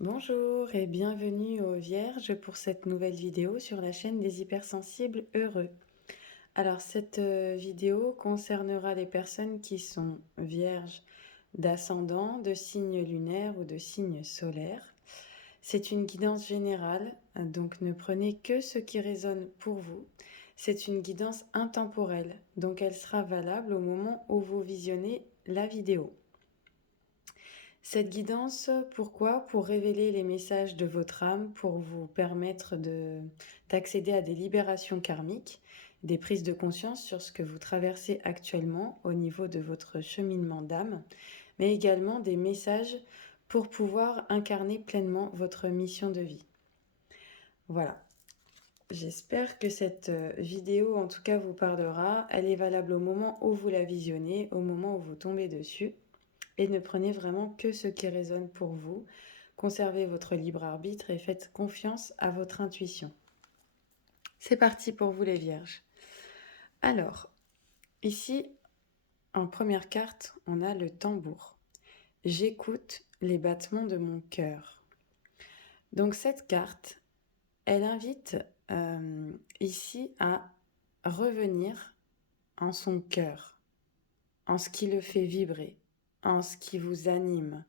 Bonjour et bienvenue aux Vierges pour cette nouvelle vidéo sur la chaîne des hypersensibles heureux. Alors cette vidéo concernera les personnes qui sont vierges d'ascendant, de signe lunaire ou de signe solaire. C'est une guidance générale, donc ne prenez que ce qui résonne pour vous. C'est une guidance intemporelle, donc elle sera valable au moment où vous visionnez la vidéo. Cette guidance, pourquoi? Pour révéler les messages de votre âme, pour vous permettre d'accéder à des libérations karmiques, des prises de conscience sur ce que vous traversez actuellement au niveau de votre cheminement d'âme, mais également des messages pour pouvoir incarner pleinement votre mission de vie. Voilà. J'espère que cette vidéo, en tout cas, vous parlera. Elle est valable au moment où vous la visionnez, au moment où vous tombez dessus. Et ne prenez vraiment que ce qui résonne pour vous. Conservez votre libre arbitre et faites confiance à votre intuition. C'est parti pour vous les vierges. Alors, ici, en première carte, on a le tambour. J'écoute les battements de mon cœur. Donc cette carte, elle invite ici à revenir en son cœur, en ce qui le fait vibrer, en ce qui vous anime,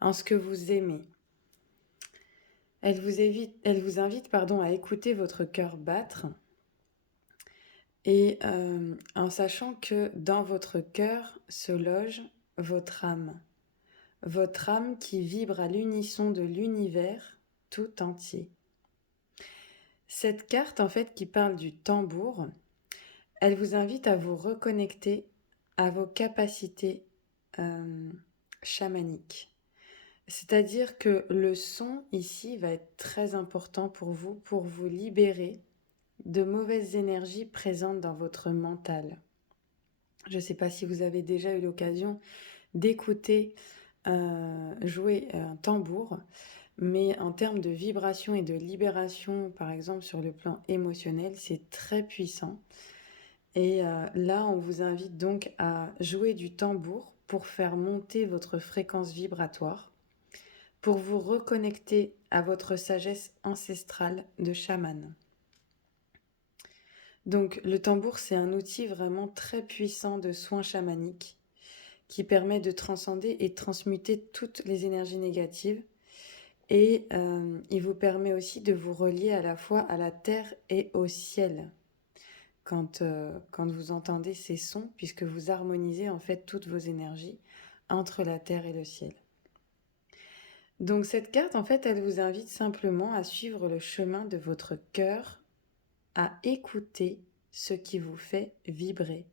en ce que vous aimez. Elle vous invite à écouter votre cœur battre et en sachant que dans votre cœur se loge votre âme qui vibre à l'unisson de l'univers tout entier. Cette carte en fait qui parle du tambour, elle vous invite à vous reconnecter à vos capacités chamaniques. C'est-à-dire que le son ici va être très important pour vous libérer de mauvaises énergies présentes dans votre mental. Je ne sais pas si vous avez déjà eu l'occasion d'écouter jouer un tambour, mais en termes de vibration et de libération, par exemple sur le plan émotionnel, c'est très puissant. Et là, on vous invite donc à jouer du tambour pour faire monter votre fréquence vibratoire, pour vous reconnecter à votre sagesse ancestrale de chaman. Donc le tambour, c'est un outil vraiment très puissant de soins chamaniques qui permet de transcender et transmuter toutes les énergies négatives. Et il vous permet aussi de vous relier à la fois à la terre et au ciel quand vous entendez ces sons, puisque vous harmonisez en fait toutes vos énergies entre la terre et le ciel. Donc cette carte, en fait, elle vous invite simplement à suivre le chemin de votre cœur, à écouter ce qui vous fait vibrer.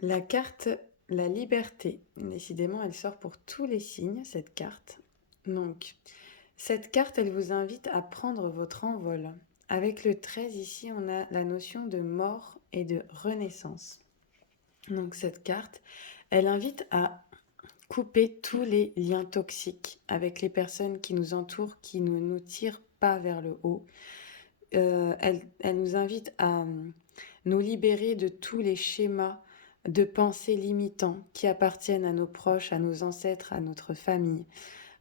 La carte, la liberté. Décidément, elle sort pour tous les signes, cette carte. Donc, cette carte, elle vous invite à prendre votre envol. Avec le 13, ici, on a la notion de mort et de renaissance. Donc, cette carte, elle invite à couper tous les liens toxiques avec les personnes qui nous entourent, qui ne nous tirent pas vers le haut. Elle nous invite à nous libérer de tous les schémas de pensée limitants qui appartiennent à nos proches, à nos ancêtres, à notre famille,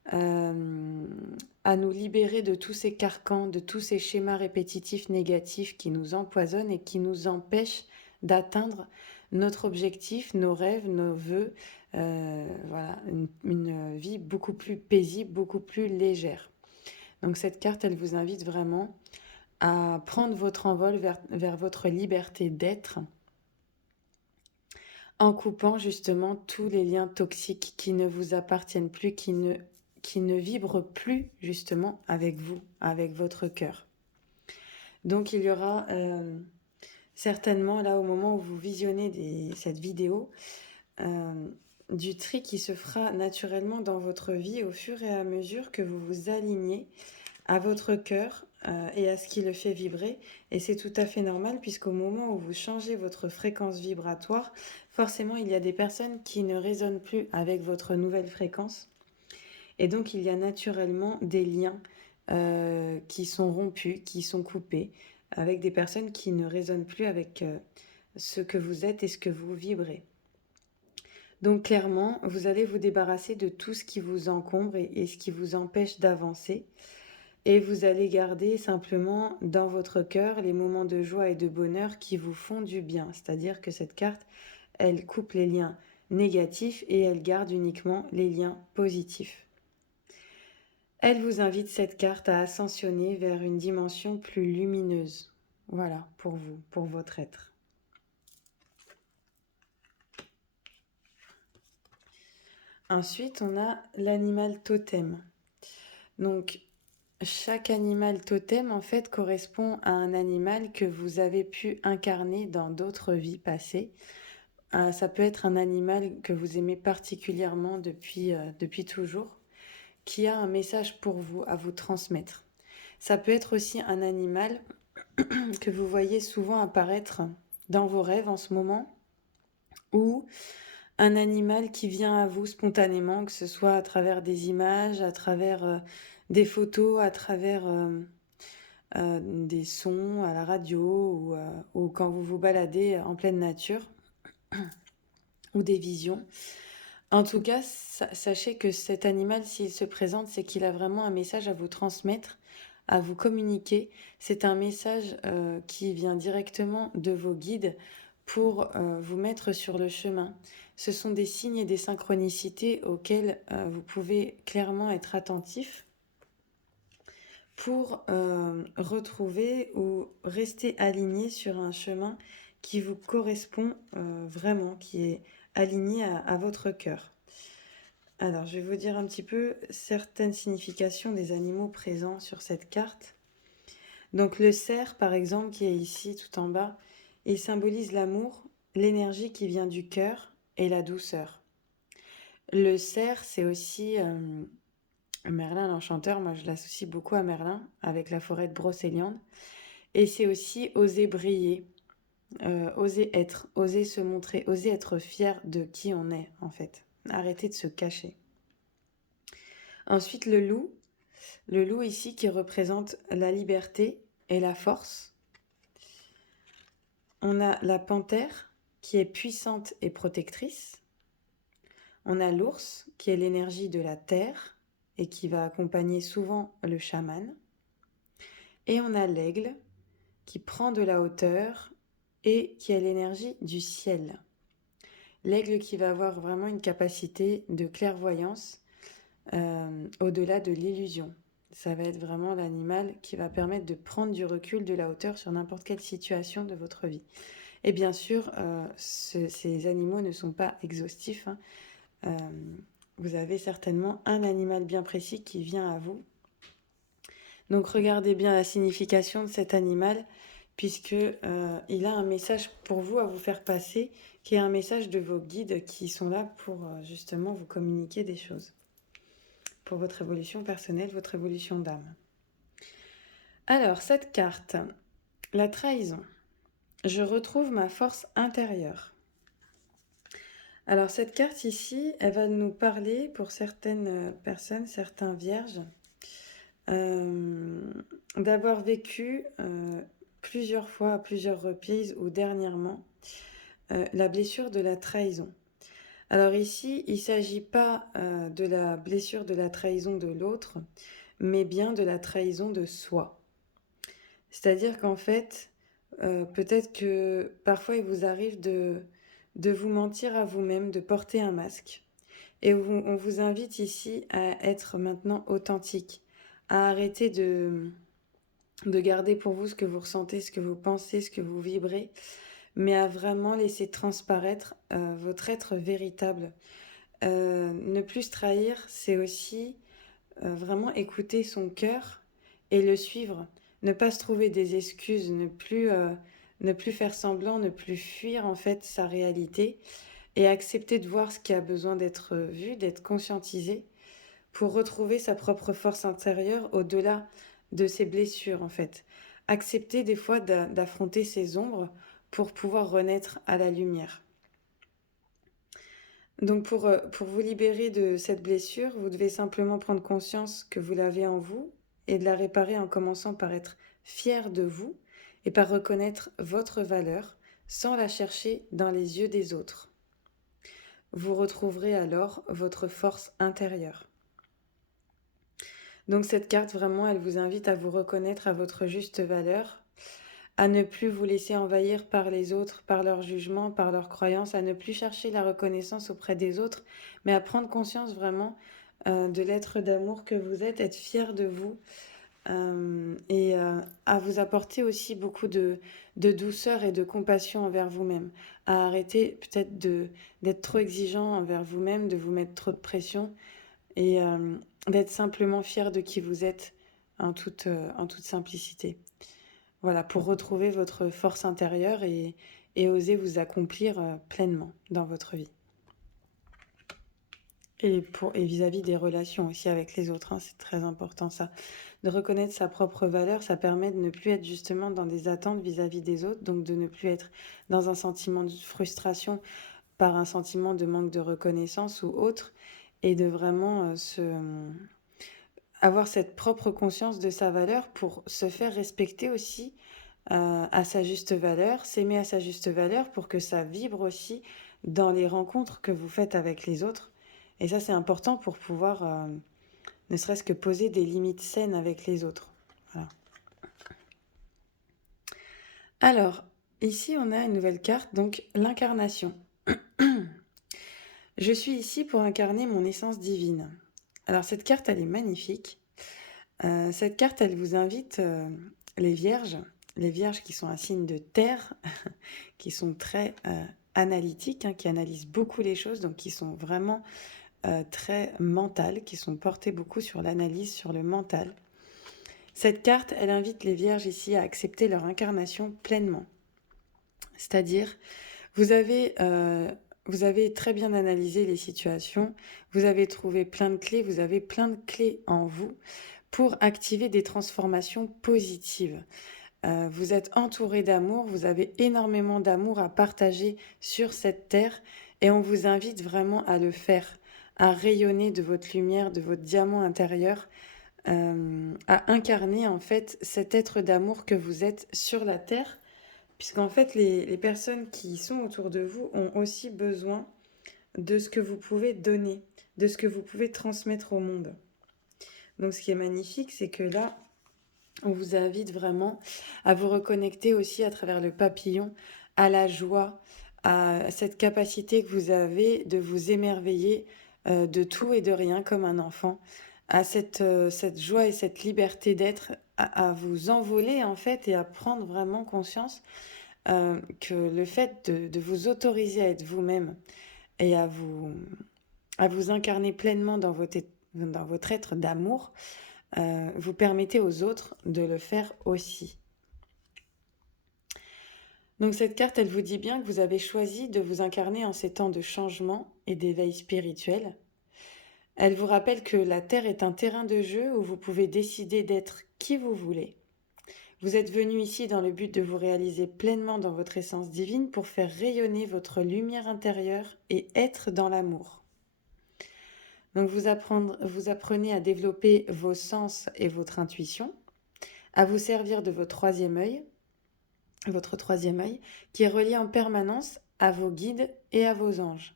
à nous libérer de tous ces carcans, de tous ces schémas répétitifs négatifs qui nous empoisonnent et qui nous empêchent d'atteindre notre objectif, nos rêves, nos vœux, voilà, une vie beaucoup plus paisible, beaucoup plus légère. Donc cette carte, elle vous invite vraiment à prendre votre envol vers votre liberté d'être, en coupant justement tous les liens toxiques qui ne vous appartiennent plus, qui ne vibrent plus justement avec vous, avec votre cœur. Donc il y aura certainement là au moment où vous visionnez cette vidéo, du tri qui se fera naturellement dans votre vie au fur et à mesure que vous vous alignez à votre cœur et à ce qui le fait vibrer. Et c'est tout à fait normal puisqu'au moment où vous changez votre fréquence vibratoire, forcément il y a des personnes qui ne résonnent plus avec votre nouvelle fréquence. Et donc il y a naturellement des liens qui sont rompus, qui sont coupés, avec des personnes qui ne résonnent plus avec ce que vous êtes et ce que vous vibrez. Donc clairement, vous allez vous débarrasser de tout ce qui vous encombre et ce qui vous empêche d'avancer. Et vous allez garder simplement dans votre cœur les moments de joie et de bonheur qui vous font du bien. C'est-à-dire que cette carte, elle coupe les liens négatifs et elle garde uniquement les liens positifs. Elle vous invite, cette carte, à ascensionner vers une dimension plus lumineuse. Voilà, pour vous, pour votre être. Ensuite, on a l'animal totem. Donc, chaque animal totem, en fait, correspond à un animal que vous avez pu incarner dans d'autres vies passées. Ça peut être un animal que vous aimez particulièrement depuis toujours, qui a un message pour vous, à vous transmettre. Ça peut être aussi un animal que vous voyez souvent apparaître dans vos rêves en ce moment, ou un animal qui vient à vous spontanément, que ce soit à travers des images, à travers des photos, à travers des sons à la radio, ou quand vous vous baladez en pleine nature, ou des visions. En tout cas, sachez que cet animal, s'il se présente, c'est qu'il a vraiment un message à vous transmettre, à vous communiquer. C'est un message qui vient directement de vos guides pour vous mettre sur le chemin. Ce sont des signes et des synchronicités auxquels vous pouvez clairement être attentif pour retrouver ou rester aligné sur un chemin qui vous correspond vraiment, qui est aligné à votre cœur. Alors, je vais vous dire un petit peu certaines significations des animaux présents sur cette carte. Donc, le cerf, par exemple, qui est ici tout en bas, il symbolise l'amour, l'énergie qui vient du cœur et la douceur. Le cerf, c'est aussi Merlin l'Enchanteur. Moi, je l'associe beaucoup à Merlin, avec la forêt de Brocéliande. Et c'est aussi oser briller, oser être, oser se montrer, oser être fier de qui on est, en fait. Arrêter de se cacher. Ensuite, le loup. Le loup ici qui représente la liberté et la force. On a la panthère qui est puissante et protectrice. On a l'ours qui est l'énergie de la terre et qui va accompagner souvent le chaman. Et on a l'aigle qui prend de la hauteur et qui est l'énergie du ciel. L'aigle qui va avoir vraiment une capacité de clairvoyance au-delà de l'illusion. Ça va être vraiment l'animal qui va permettre de prendre du recul, de la hauteur sur n'importe quelle situation de votre vie. Et bien sûr, ces animaux ne sont pas exhaustifs, hein. Vous avez certainement un animal bien précis qui vient à vous. Donc regardez bien la signification de cet animal, puisque il a un message pour vous à vous faire passer, qui est un message de vos guides qui sont là pour justement vous communiquer des choses, pour votre évolution personnelle, votre évolution d'âme. Alors, cette carte, la trahison. Je retrouve ma force intérieure. Alors, cette carte ici, elle va nous parler pour certaines personnes, certains vierges, d'avoir vécu plusieurs fois, à plusieurs reprises ou dernièrement, la blessure de la trahison. Alors ici, il ne s'agit pas de la blessure de la trahison de l'autre, mais bien de la trahison de soi. C'est-à-dire qu'en fait, peut-être que parfois il vous arrive de vous mentir à vous-même, de porter un masque. Et on vous invite ici à être maintenant authentique, à arrêter de garder pour vous ce que vous ressentez, ce que vous pensez, ce que vous vibrez, mais à vraiment laisser transparaître votre être véritable. Ne plus se trahir, c'est aussi vraiment écouter son cœur et le suivre. Ne pas se trouver des excuses, ne plus faire semblant, ne plus fuir en fait sa réalité et accepter de voir ce qui a besoin d'être vu, d'être conscientisé pour retrouver sa propre force intérieure au-delà de ses blessures en fait. Accepter des fois d'affronter ses ombres pour pouvoir renaître à la lumière. Donc pour vous libérer de cette blessure, vous devez simplement prendre conscience que vous l'avez en vous et de la réparer en commençant par être fier de vous et par reconnaître votre valeur sans la chercher dans les yeux des autres. vous retrouverez alors votre force intérieure. Donc cette carte, vraiment, elle vous invite à vous reconnaître à votre juste valeur, à ne plus vous laisser envahir par les autres, par leurs jugements, par leurs croyances, à ne plus chercher la reconnaissance auprès des autres, mais à prendre conscience vraiment de l'être d'amour que vous êtes, être fier de vous, et à vous apporter aussi beaucoup de douceur et de compassion envers vous-même, à arrêter peut-être d'être trop exigeant envers vous-même, de vous mettre trop de pression, et d'être simplement fier de qui vous êtes en toute simplicité. Voilà, pour retrouver votre force intérieure et oser vous accomplir pleinement dans votre vie. Et vis-à-vis des relations aussi avec les autres, hein, c'est très important ça. De reconnaître sa propre valeur, ça permet de ne plus être justement dans des attentes vis-à-vis des autres, donc de ne plus être dans un sentiment de frustration par un sentiment de manque de reconnaissance ou autre, et de vraiment avoir cette propre conscience de sa valeur pour se faire respecter aussi à sa juste valeur, s'aimer à sa juste valeur pour que ça vibre aussi dans les rencontres que vous faites avec les autres. Et ça, c'est important pour pouvoir ne serait-ce que poser des limites saines avec les autres. Voilà. Alors, ici, on a une nouvelle carte, donc l'incarnation. Je suis ici pour incarner mon essence divine. Alors, cette carte, elle est magnifique. Cette carte, elle vous invite, les vierges qui sont un signe de terre, qui sont très analytiques, hein, qui analysent beaucoup les choses, donc qui sont vraiment très mentales, qui sont portées beaucoup sur l'analyse, sur le mental. Cette carte, elle invite les vierges ici à accepter leur incarnation pleinement. C'est-à-dire, vous avez, euh, vous avez très bien analysé les situations, vous avez trouvé plein de clés, vous avez plein de clés en vous pour activer des transformations positives. Vous êtes entouré d'amour, vous avez énormément d'amour à partager sur cette terre et on vous invite vraiment à le faire, à rayonner de votre lumière, de votre diamant intérieur, à incarner en fait cet être d'amour que vous êtes sur la terre, puisqu'en fait les personnes qui sont autour de vous ont aussi besoin de ce que vous pouvez donner, de ce que vous pouvez transmettre au monde. Donc ce qui est magnifique, c'est que là, on vous invite vraiment à vous reconnecter aussi à travers le papillon, à la joie, à cette capacité que vous avez de vous émerveiller de tout et de rien comme un enfant, à cette joie et cette liberté d'être, à vous envoler en fait et à prendre vraiment conscience que le fait de vous autoriser à être vous-même et à vous incarner pleinement dans votre être d'amour, vous permettez aux autres de le faire aussi. Donc cette carte, elle vous dit bien que vous avez choisi de vous incarner en ces temps de changement et d'éveil spirituel. Elle vous rappelle que la Terre est un terrain de jeu où vous pouvez décider d'être qui vous voulez. Vous êtes venu ici dans le but de vous réaliser pleinement dans votre essence divine pour faire rayonner votre lumière intérieure et être dans l'amour. Donc vous apprenez à développer vos sens et votre intuition, à vous servir de votre troisième œil, qui est relié en permanence à vos guides et à vos anges.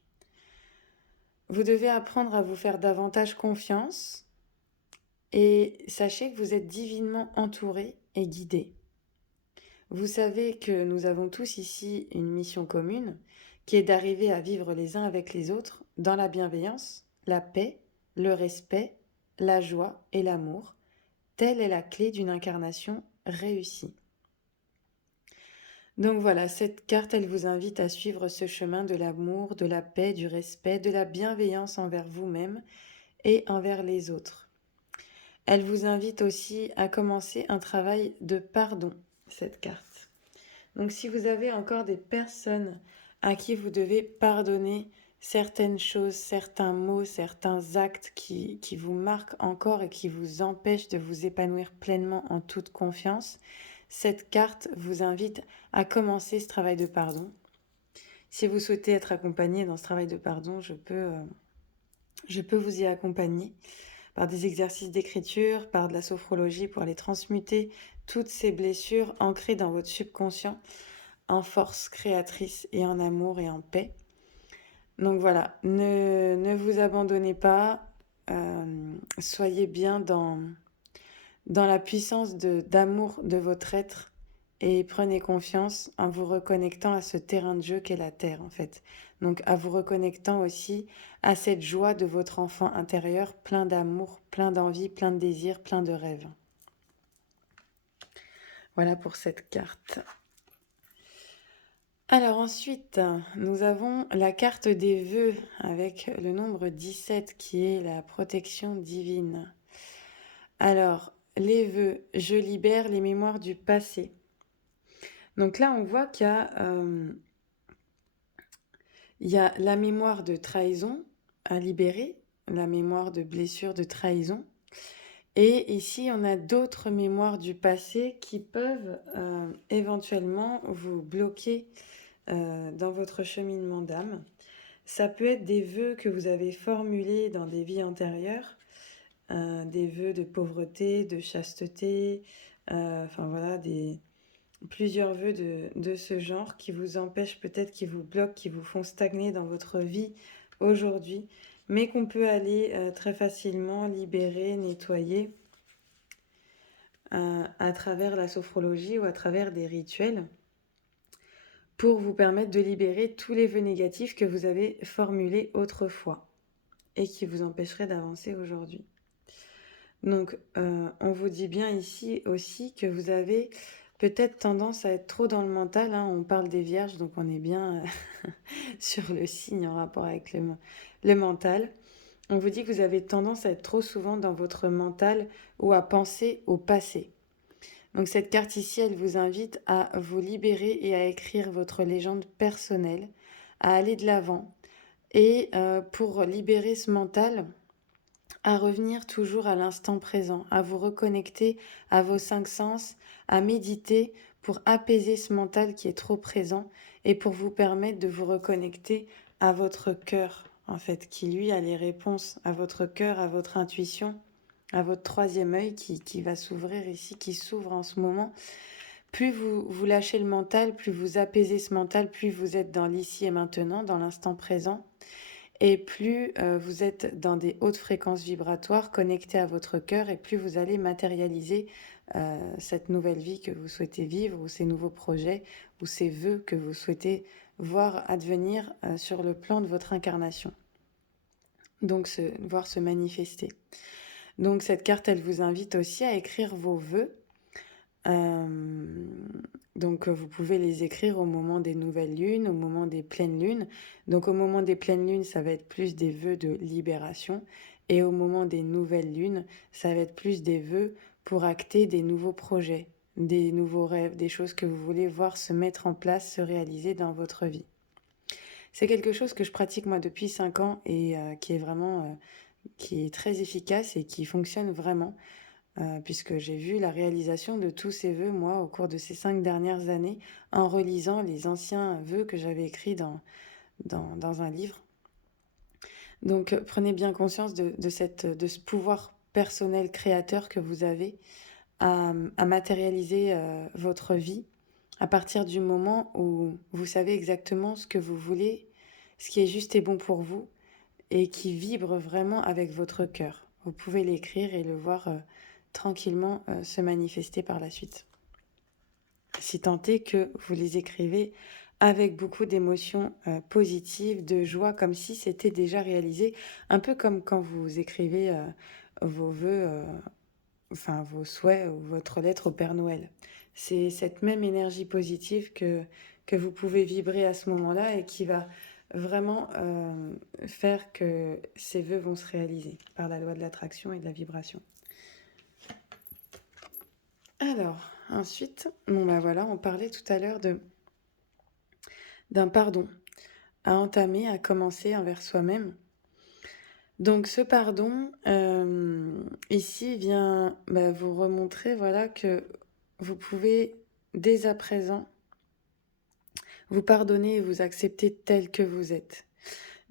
Vous devez apprendre à vous faire davantage confiance et sachez que vous êtes divinement entouré et guidé. Vous savez que nous avons tous ici une mission commune qui est d'arriver à vivre les uns avec les autres dans la bienveillance, la paix, le respect, la joie et l'amour. Telle est la clé d'une incarnation réussie. Donc voilà, cette carte, elle vous invite à suivre ce chemin de l'amour, de la paix, du respect, de la bienveillance envers vous-même et envers les autres. Elle vous invite aussi à commencer un travail de pardon, cette carte. Donc si vous avez encore des personnes à qui vous devez pardonner certaines choses, certains mots, certains actes qui vous marquent encore et qui vous empêchent de vous épanouir pleinement en toute confiance, cette carte vous invite à commencer ce travail de pardon. Si vous souhaitez être accompagné dans ce travail de pardon, je peux vous y accompagner par des exercices d'écriture, par de la sophrologie pour aller transmuter toutes ces blessures ancrées dans votre subconscient en force créatrice et en amour et en paix. Donc voilà, ne vous abandonnez pas, soyez bien dans la puissance d'amour de votre être et prenez confiance en vous reconnectant à ce terrain de jeu qu'est la Terre en fait. Donc à vous reconnectant aussi à cette joie de votre enfant intérieur, plein d'amour, plein d'envie, plein de désirs, plein de rêves. Voilà pour cette carte. Alors ensuite, nous avons la carte des vœux avec le nombre 17 qui est la protection divine. Alors, les vœux, je libère les mémoires du passé. Donc là, on voit il y a la mémoire de trahison à libérer, la mémoire de blessure, de trahison. Et ici, on a d'autres mémoires du passé qui peuvent éventuellement vous bloquer dans votre cheminement d'âme. Ça peut être des vœux que vous avez formulés dans des vies antérieures, des vœux de pauvreté, de chasteté, enfin voilà, plusieurs vœux de ce genre qui vous empêchent peut-être, qui vous bloquent, qui vous font stagner dans votre vie aujourd'hui, mais qu'on peut aller très facilement libérer, nettoyer à travers la sophrologie ou à travers des rituels pour vous permettre de libérer tous les vœux négatifs que vous avez formulés autrefois et qui vous empêcheraient d'avancer aujourd'hui. Donc, on vous dit bien ici aussi que vous avez peut-être tendance à être trop dans le mental, hein. On parle des vierges, donc on est bien sur le signe en rapport avec le mental. On vous dit que vous avez tendance à être trop souvent dans votre mental ou à penser au passé. Donc cette carte ici, elle vous invite à vous libérer et à écrire votre légende personnelle, à aller de l'avant. Et pour libérer ce mental, à revenir toujours à l'instant présent, à vous reconnecter à vos cinq sens, à méditer pour apaiser ce mental qui est trop présent et pour vous permettre de vous reconnecter à votre cœur, en fait, qui lui a les réponses, à votre cœur, à votre intuition, à votre troisième œil qui va s'ouvrir ici, qui s'ouvre en ce moment. Plus vous lâchez le mental, plus vous apaisez ce mental, plus vous êtes dans l'ici et maintenant, dans l'instant présent. Et plus vous êtes dans des hautes fréquences vibratoires connectées à votre cœur, et plus vous allez matérialiser cette nouvelle vie que vous souhaitez vivre, ou ces nouveaux projets, ou ces vœux que vous souhaitez voir advenir sur le plan de votre incarnation. Donc voir se manifester. Donc cette carte, elle vous invite aussi à écrire vos vœux. Donc vous pouvez les écrire au moment des nouvelles lunes, au moment des pleines lunes. Donc au moment des pleines lunes, ça va être plus des vœux de libération. Et au moment des nouvelles lunes, ça va être plus des vœux pour acter des nouveaux projets, des nouveaux rêves, des choses que vous voulez voir se mettre en place, se réaliser dans votre vie. C'est quelque chose que je pratique moi depuis 5 ans et qui est vraiment qui est très efficace et qui fonctionne vraiment. Puisque j'ai vu la réalisation de tous ces vœux, moi, au cours de ces 5 dernières années, en relisant les anciens vœux que j'avais écrits dans un livre. Donc, prenez bien conscience de ce pouvoir personnel créateur que vous avez à matérialiser votre vie à partir du moment où vous savez exactement ce que vous voulez, ce qui est juste et bon pour vous, et qui vibre vraiment avec votre cœur. Vous pouvez l'écrire et le voir tranquillement se manifester par la suite. Si tant est que vous les écrivez avec beaucoup d'émotions positives, de joie, comme si c'était déjà réalisé, un peu comme quand vous écrivez vos vœux, enfin vos souhaits ou votre lettre au Père Noël. C'est cette même énergie positive que vous pouvez vibrer à ce moment-là et qui va vraiment faire que ces vœux vont se réaliser par la loi de l'attraction et de la vibration. Alors, ensuite, bon bah voilà, on parlait tout à l'heure d'un pardon à entamer, à commencer envers soi-même. Donc ce pardon, ici, vient vous remontrer voilà, que vous pouvez dès à présent vous pardonner et vous accepter tel que vous êtes.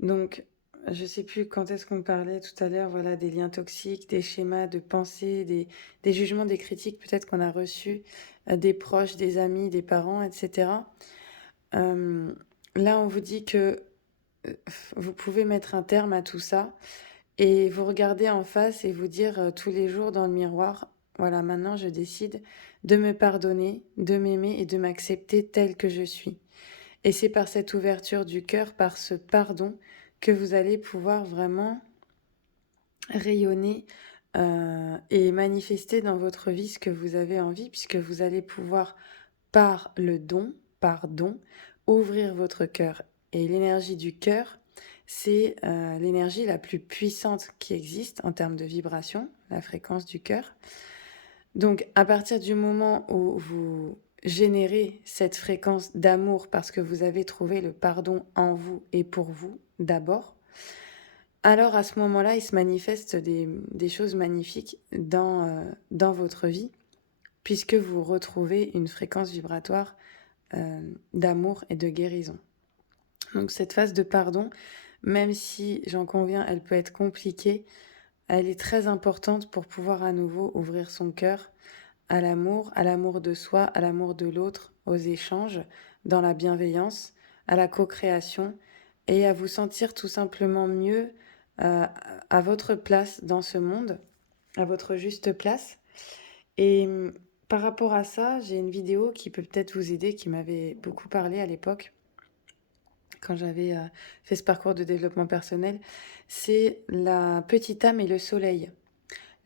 Donc, je ne sais plus quand est-ce qu'on parlait tout à l'heure, voilà, des liens toxiques, des schémas de pensée, des jugements, des critiques peut-être qu'on a reçus des proches, des amis, des parents, etc. Là, on vous dit que vous pouvez mettre un terme à tout ça et vous regarder en face et vous dire, tous les jours dans le miroir: «Voilà, maintenant je décide de me pardonner, de m'aimer et de m'accepter telle que je suis». Et c'est par cette ouverture du cœur, par ce pardon, que vous allez pouvoir vraiment rayonner, et manifester dans votre vie ce que vous avez envie, puisque vous allez pouvoir, par le don, pardon, ouvrir votre cœur. Et l'énergie du cœur, c'est, l'énergie la plus puissante qui existe en termes de vibration, la fréquence du cœur. Donc à partir du moment où vous générez cette fréquence d'amour parce que vous avez trouvé le pardon en vous et pour vous d'abord, alors à ce moment-là, il se manifeste des choses magnifiques dans votre vie, puisque vous retrouvez une fréquence vibratoire d'amour et de guérison. Donc cette phase de pardon, même si j'en conviens, elle peut être compliquée, elle est très importante pour pouvoir à nouveau ouvrir son cœur à l'amour de soi, à l'amour de l'autre, aux échanges, dans la bienveillance, à la co-création et à vous sentir tout simplement mieux euh, à votre place dans ce monde, à votre juste place. Et par rapport à ça, j'ai une vidéo qui peut peut-être vous aider, qui m'avait beaucoup parlé à l'époque, quand j'avais fait ce parcours de développement personnel. C'est La petite âme et le soleil.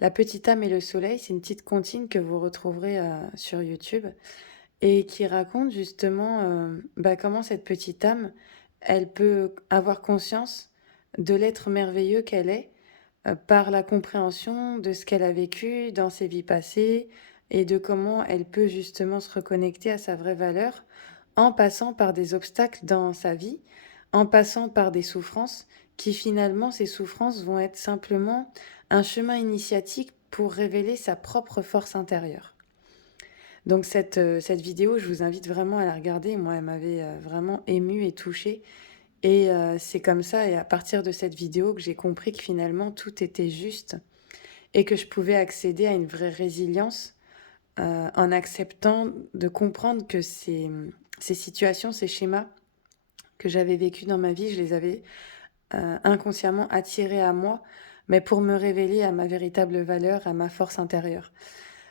La petite âme et le soleil, c'est une petite comptine que vous retrouverez sur YouTube et qui raconte justement comment cette petite âme, elle peut avoir conscience de l'être merveilleux qu'elle est par la compréhension de ce qu'elle a vécu dans ses vies passées et de comment elle peut justement se reconnecter à sa vraie valeur en passant par des obstacles dans sa vie, en passant par des souffrances qui finalement, ces souffrances vont être simplement un chemin initiatique pour révéler sa propre force intérieure. Donc cette vidéo, je vous invite vraiment à la regarder. Moi, elle m'avait vraiment émue et touchée. Et c'est comme ça, et à partir de cette vidéo, que j'ai compris que finalement, tout était juste et que je pouvais accéder à une vraie résilience en acceptant de comprendre que ces situations, ces schémas que j'avais vécus dans ma vie, je les avais inconsciemment attirés à moi, mais pour me révéler à ma véritable valeur, à ma force intérieure.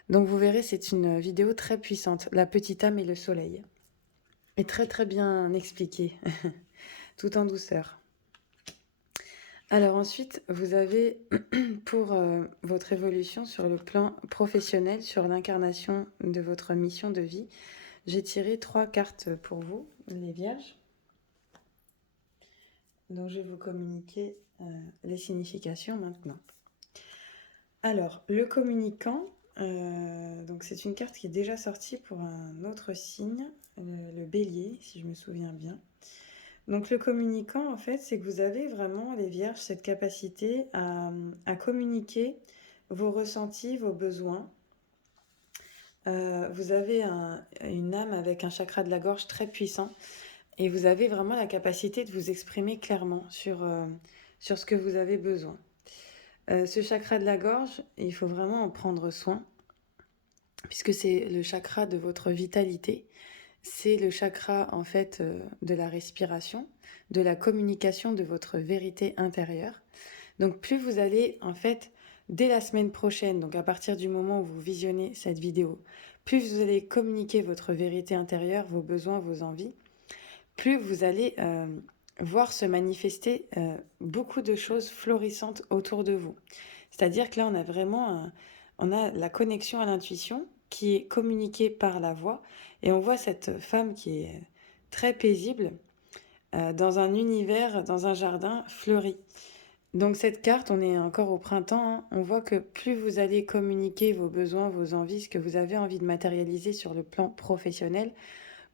Donc vous verrez, c'est une vidéo très puissante, La petite âme et le soleil. Et très très bien expliquée, tout en douceur. Alors ensuite, vous avez pour votre évolution sur le plan professionnel, sur l'incarnation de votre mission de vie, j'ai tiré 3 cartes pour vous, les vierges, dont je vais vous communiquer les significations maintenant. Alors, le communicant, donc c'est une carte qui est déjà sortie pour un autre signe, le bélier, si je me souviens bien. Donc le communicant, en fait, c'est que vous avez vraiment, les vierges, cette capacité à communiquer vos ressentis, vos besoins. Vous avez une âme avec un chakra de la gorge très puissant et vous avez vraiment la capacité de vous exprimer clairement sur ce que vous avez besoin. Ce chakra de la gorge, il faut vraiment en prendre soin puisque c'est le chakra de votre vitalité. C'est le chakra en fait de la respiration, de la communication de votre vérité intérieure. Donc plus vous allez en fait dès la semaine prochaine, donc à partir du moment où vous visionnez cette vidéo, plus vous allez communiquer votre vérité intérieure, vos besoins, vos envies, plus vous allez voir se manifester beaucoup de choses florissantes autour de vous. C'est-à-dire que là, on a vraiment on a la connexion à l'intuition qui est communiquée par la voix. Et on voit cette femme qui est très paisible dans un univers, dans un jardin fleuri. Donc cette carte, on est encore au printemps, hein, on voit que plus vous allez communiquer vos besoins, vos envies, ce que vous avez envie de matérialiser sur le plan professionnel,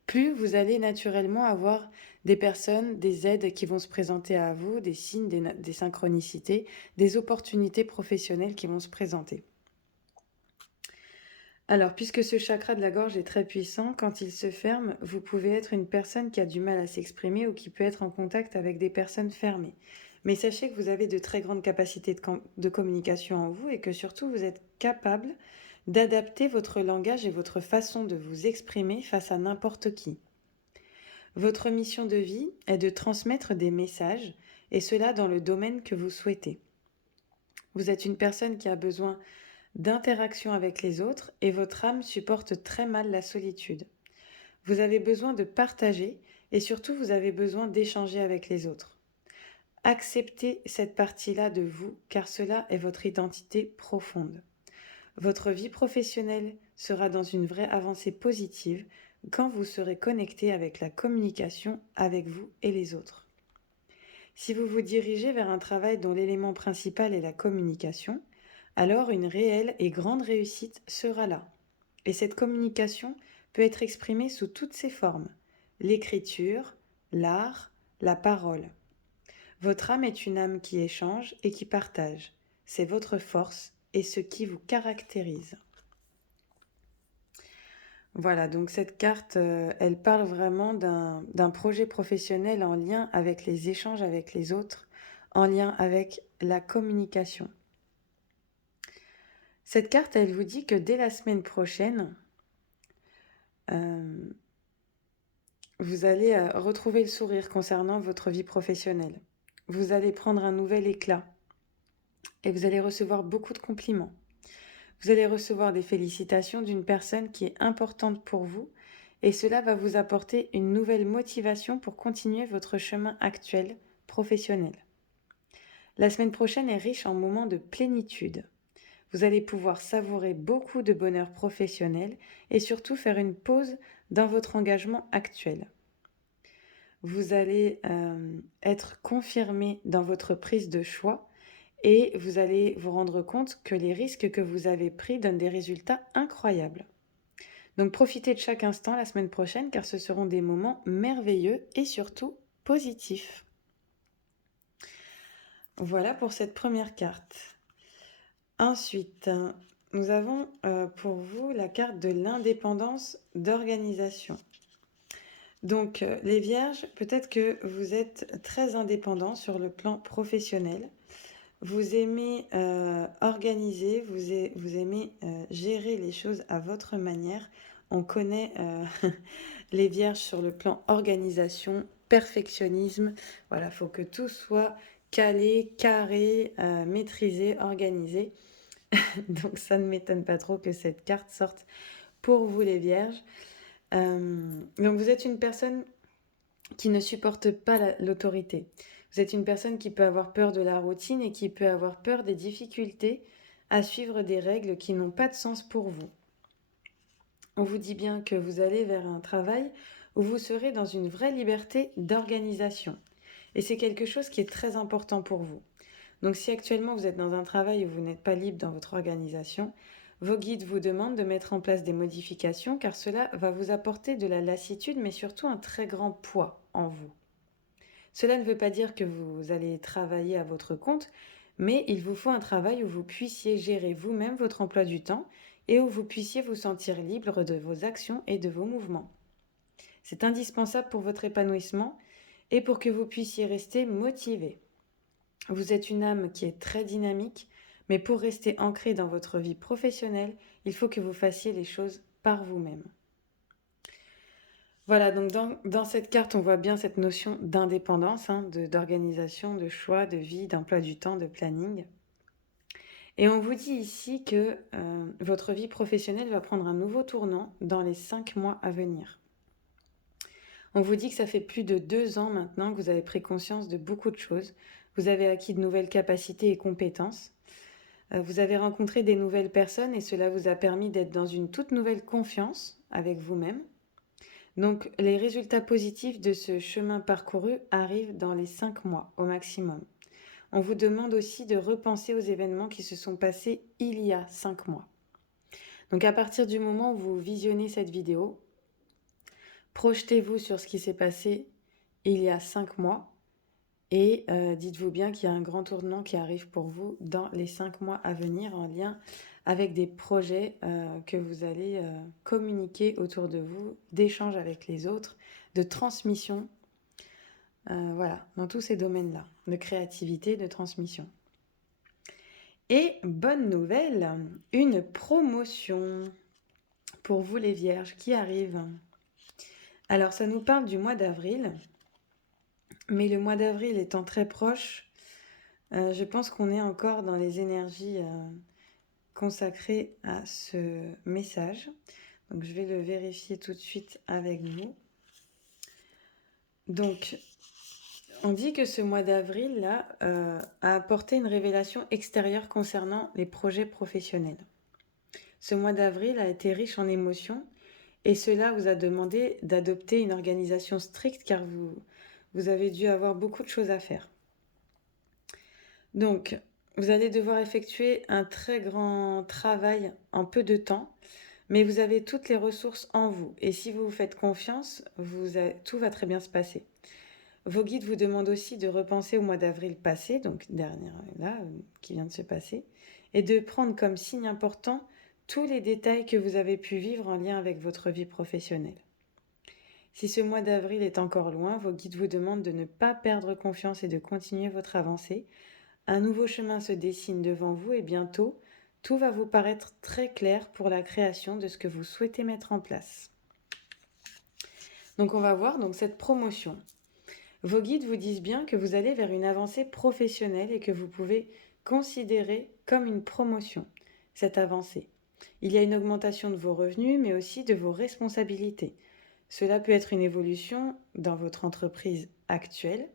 plus vous allez naturellement avoir des personnes, des aides qui vont se présenter à vous, des signes, des synchronicités, des opportunités professionnelles qui vont se présenter. Alors, puisque ce chakra de la gorge est très puissant, quand il se ferme, vous pouvez être une personne qui a du mal à s'exprimer ou qui peut être en contact avec des personnes fermées. Mais sachez que vous avez de très grandes capacités de communication en vous et que surtout vous êtes capable d'adapter votre langage et votre façon de vous exprimer face à n'importe qui. Votre mission de vie est de transmettre des messages, et cela dans le domaine que vous souhaitez. Vous êtes une personne qui a besoin d'interaction avec les autres et votre âme supporte très mal la solitude. Vous avez besoin de partager et surtout vous avez besoin d'échanger avec les autres. Acceptez cette partie-là de vous car cela est votre identité profonde. Votre vie professionnelle sera dans une vraie avancée positive quand vous serez connecté avec la communication avec vous et les autres. Si vous vous dirigez vers un travail dont l'élément principal est la communication, alors une réelle et grande réussite sera là. Et cette communication peut être exprimée sous toutes ses formes: l'écriture, l'art, la parole. Votre âme est une âme qui échange et qui partage. C'est votre force et ce qui vous caractérise. Voilà, donc cette carte, elle parle vraiment d'un projet professionnel en lien avec les échanges avec les autres, en lien avec la communication. Cette carte, elle vous dit que dès la semaine prochaine, euh, vous allez retrouver le sourire concernant votre vie professionnelle. Vous allez prendre un nouvel éclat et vous allez recevoir beaucoup de compliments. Vous allez recevoir des félicitations d'une personne qui est importante pour vous et cela va vous apporter une nouvelle motivation pour continuer votre chemin actuel professionnel. La semaine prochaine est riche en moments de plénitude. Vous allez pouvoir savourer beaucoup de bonheur professionnel et surtout faire une pause dans votre engagement actuel. Vous allez être confirmé dans votre prise de choix et vous allez vous rendre compte que les risques que vous avez pris donnent des résultats incroyables. Donc profitez de chaque instant la semaine prochaine car ce seront des moments merveilleux et surtout positifs. Voilà pour cette première carte. Ensuite, nous avons pour vous la carte de l'indépendance d'organisation. Donc les vierges, peut-être que vous êtes très indépendants sur le plan professionnel. Vous aimez organiser, vous aimez gérer les choses à votre manière. On connaît les vierges sur le plan organisation, perfectionnisme. Voilà, il faut que tout soit calé, carré, maîtrisé, organisé. Donc ça ne m'étonne pas trop que cette carte sorte pour vous les vierges. Donc vous êtes une personne qui ne supporte pas l'autorité. Vous êtes une personne qui peut avoir peur de la routine et qui peut avoir peur des difficultés à suivre des règles qui n'ont pas de sens pour vous. On vous dit bien que vous allez vers un travail où vous serez dans une vraie liberté d'organisation. Et c'est quelque chose qui est très important pour vous. Donc si actuellement vous êtes dans un travail où vous n'êtes pas libre dans votre organisation, vos guides vous demandent de mettre en place des modifications car cela va vous apporter de la lassitude mais surtout un très grand poids en vous. Cela ne veut pas dire que vous allez travailler à votre compte, mais il vous faut un travail où vous puissiez gérer vous-même votre emploi du temps et où vous puissiez vous sentir libre de vos actions et de vos mouvements. C'est indispensable pour votre épanouissement et pour que vous puissiez rester motivé. Vous êtes une âme qui est très dynamique, mais pour rester ancré dans votre vie professionnelle, il faut que vous fassiez les choses par vous-même. Voilà, donc dans cette carte, on voit bien cette notion d'indépendance, d'organisation, de choix, de vie, d'emploi du temps, de planning. Et on vous dit ici que votre vie professionnelle va prendre un nouveau tournant dans les 5 mois à venir. On vous dit que ça fait plus de 2 ans maintenant que vous avez pris conscience de beaucoup de choses. Vous avez acquis de nouvelles capacités et compétences. Vous avez rencontré des nouvelles personnes et cela vous a permis d'être dans une toute nouvelle confiance avec vous-même. Donc les résultats positifs de ce chemin parcouru arrivent dans les 5 mois au maximum. On vous demande aussi de repenser aux événements qui se sont passés il y a 5 mois. Donc à partir du moment où vous visionnez cette vidéo, projetez-vous sur ce qui s'est passé il y a 5 mois et dites-vous bien qu'il y a un grand tournant qui arrive pour vous dans les 5 mois à venir en lien avec des projets que vous allez communiquer autour de vous, d'échanges avec les autres, de transmission, voilà, dans tous ces domaines-là, de créativité, de transmission. Et bonne nouvelle, une promotion pour vous les vierges qui arrive. Alors, ça nous parle du mois d'avril, mais le mois d'avril étant très proche, je pense qu'on est encore dans les énergies consacrées à ce message. Donc, je vais le vérifier tout de suite avec vous. Donc, on dit que ce mois d'avril-là a apporté une révélation extérieure concernant les projets professionnels. Ce mois d'avril a été riche en émotions et cela vous a demandé d'adopter une organisation stricte car vous avez dû avoir beaucoup de choses à faire. Donc, vous allez devoir effectuer un très grand travail en peu de temps, mais vous avez toutes les ressources en vous. Et si vous vous faites confiance, tout va très bien se passer. Vos guides vous demandent aussi de repenser au mois d'avril passé, donc dernier là, qui vient de se passer, et de prendre comme signe important tous les détails que vous avez pu vivre en lien avec votre vie professionnelle. Si ce mois d'avril est encore loin, vos guides vous demandent de ne pas perdre confiance et de continuer votre avancée. Un nouveau chemin se dessine devant vous et bientôt, tout va vous paraître très clair pour la création de ce que vous souhaitez mettre en place. Donc on va voir donc cette promotion. Vos guides vous disent bien que vous allez vers une avancée professionnelle et que vous pouvez considérer comme une promotion cette avancée. Il y a une augmentation de vos revenus, mais aussi de vos responsabilités. Cela peut être une évolution dans votre entreprise actuelle,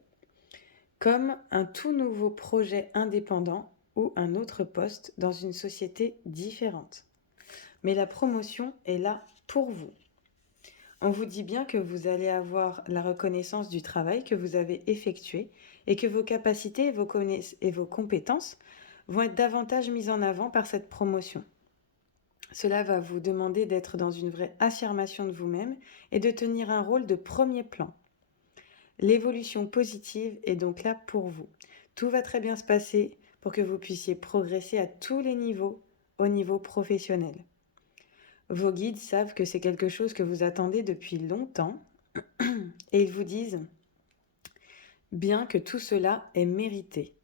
comme un tout nouveau projet indépendant ou un autre poste dans une société différente. Mais la promotion est là pour vous. On vous dit bien que vous allez avoir la reconnaissance du travail que vous avez effectué et que vos capacités et vos compétences vont être davantage mises en avant par cette promotion. Cela va vous demander d'être dans une vraie affirmation de vous-même et de tenir un rôle de premier plan. L'évolution positive est donc là pour vous. Tout va très bien se passer pour que vous puissiez progresser à tous les niveaux au niveau professionnel. Vos guides savent que c'est quelque chose que vous attendez depuis longtemps et ils vous disent bien que tout cela est mérité.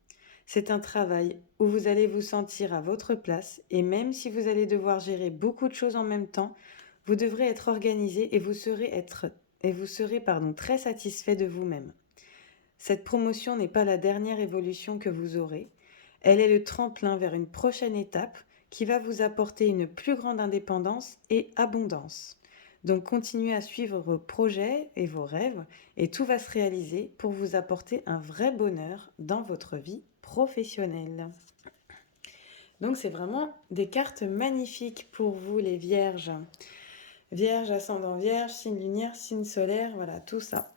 C'est un travail où vous allez vous sentir à votre place et même si vous allez devoir gérer beaucoup de choses en même temps, vous devrez être organisé et vous serez très satisfait de vous-même. Cette promotion n'est pas la dernière évolution que vous aurez. Elle est le tremplin vers une prochaine étape qui va vous apporter une plus grande indépendance et abondance. Donc continuez à suivre vos projets et vos rêves et tout va se réaliser pour vous apporter un vrai bonheur dans votre vie professionnelle. Donc c'est vraiment des cartes magnifiques pour vous les vierges. Vierge, ascendant vierge, signe lunaire, signe solaire, voilà tout ça.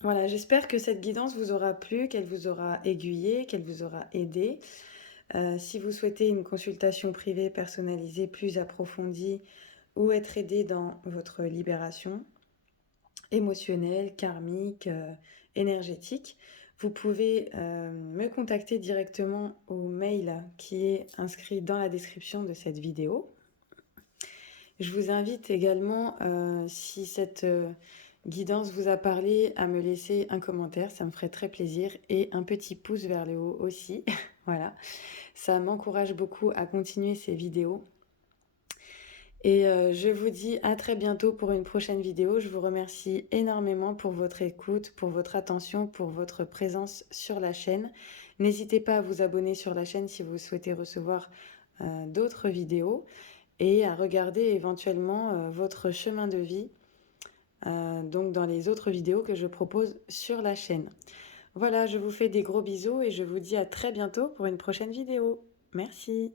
Voilà, j'espère que cette guidance vous aura plu, qu'elle vous aura aiguillé, qu'elle vous aura aidé. Si vous souhaitez une consultation privée personnalisée plus approfondie ou être aidé dans votre libération émotionnelle, karmique, énergétique, vous pouvez me contacter directement au mail qui est inscrit dans la description de cette vidéo. Je vous invite également, si cette guidance vous a parlé, à me laisser un commentaire, ça me ferait très plaisir, et un petit pouce vers le haut aussi. Voilà, ça m'encourage beaucoup à continuer ces vidéos. Et je vous dis à très bientôt pour une prochaine vidéo. Je vous remercie énormément pour votre écoute, pour votre attention, pour votre présence sur la chaîne. N'hésitez pas à vous abonner sur la chaîne si vous souhaitez recevoir d'autres vidéos et à regarder éventuellement votre chemin de vie donc dans les autres vidéos que je propose sur la chaîne. Voilà, je vous fais des gros bisous et je vous dis à très bientôt pour une prochaine vidéo. Merci.